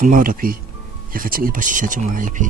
Yakan mau dapi. Yakan cing iba sisa cunga ya pi.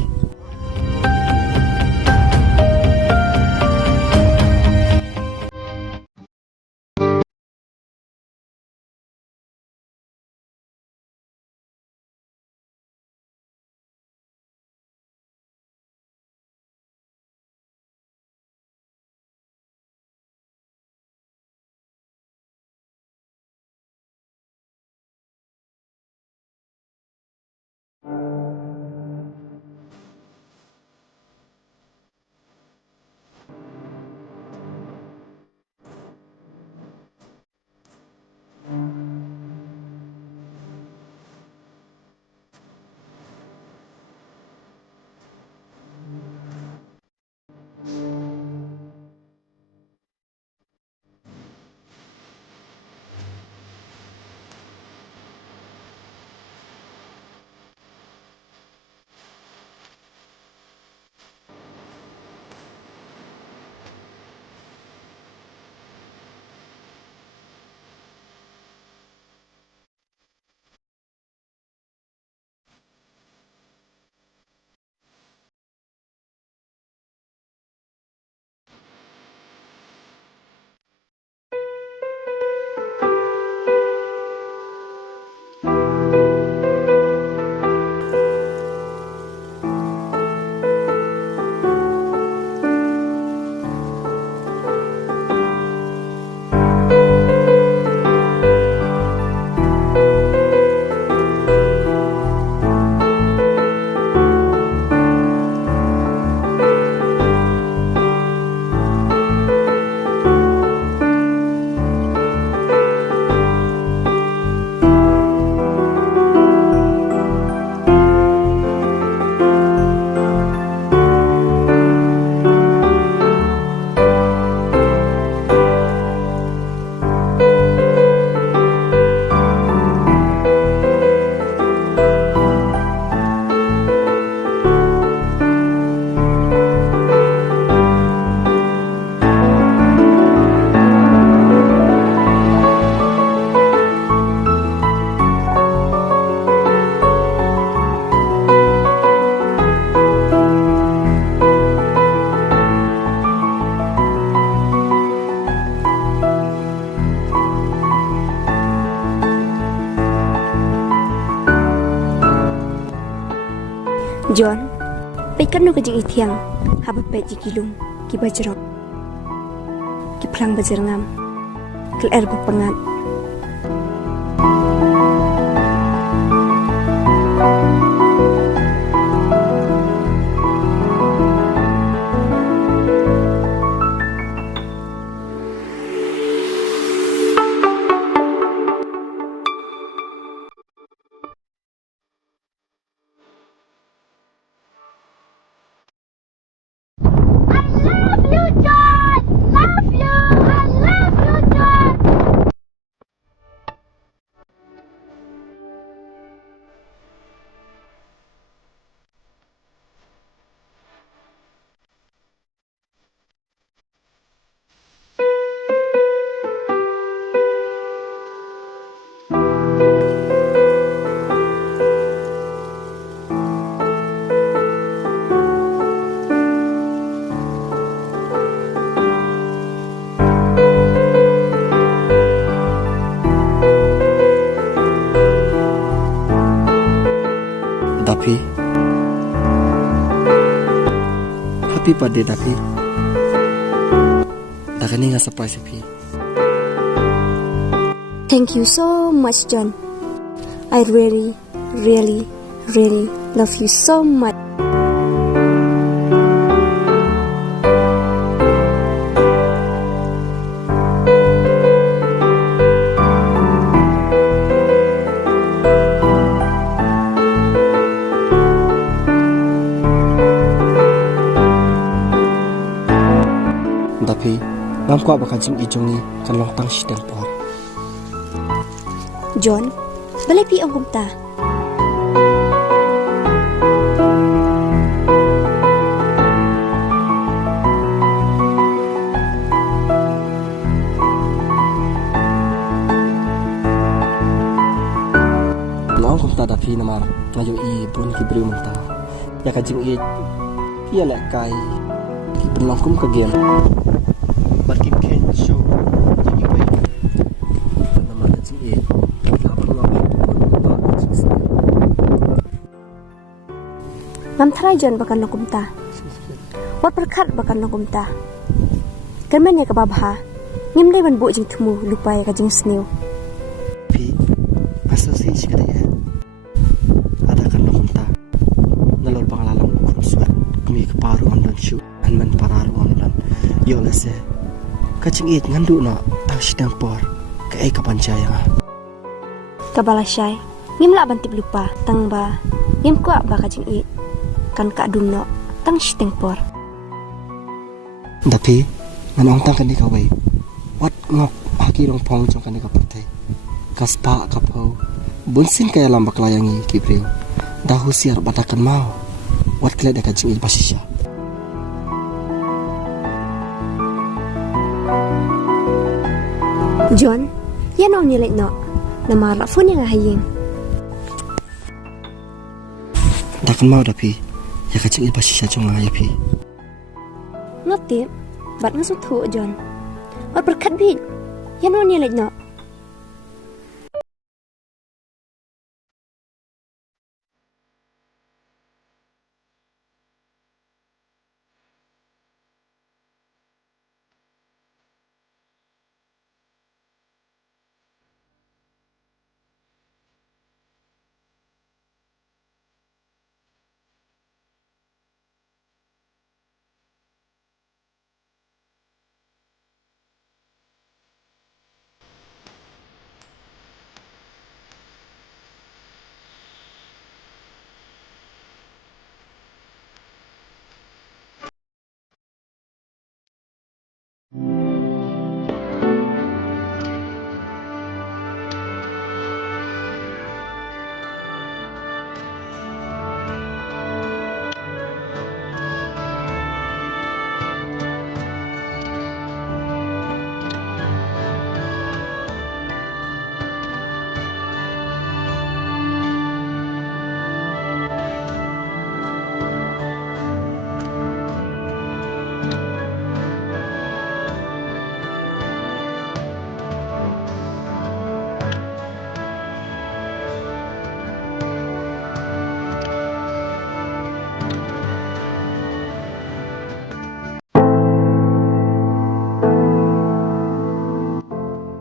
John, pekan no kajing itiang, haba peji kilung, ki bajrong, ki plang bajrangam, kil erba pengat. Dapi. Happy birthday Dapi. Dakani nga surprise pi. Thank you so much, John. I really, really, really love you so much. Dapi, ngam kwa baka jing ijongi kan long tang shiten po. John, balay pi ang kumta. Naong kumta Dapi namar, ngayon ya kajing it ya lek kai ki penlongkum ke game barkim ken show jadi baik nama kajing it ka penlongkum ba kajing ngam thrai jon bakan nokumta wat perkhat bakan nokumta kermen ya kababha ngim le ban bo jing thumu lupai ka jing sneu pi association kada ya ada kan nokumta nalol pangalalam ko suat kami keparu andon shu man parar onlan yo lese kacing it ngandu no tang sidang por ke ai kapancaya kabala syai ngim la ban tip lupa tang ba ngim kwa ba ka jing it kan ka dum no tang shiteng por tapi nganong tang kan ni kawai wat ngok haki rong pong chong kan ni ka puthe kaspa ka pho bunsin kaya lambak layangi kibril dahu siar batakan mau wat kle de kajing il pasisya John yan ong nilai no namara phone yang haying dakan mau tapi ya kajing il pasisya chong ya pi ngotip bat ngasuth John wat perkhat bi yan ong nilai no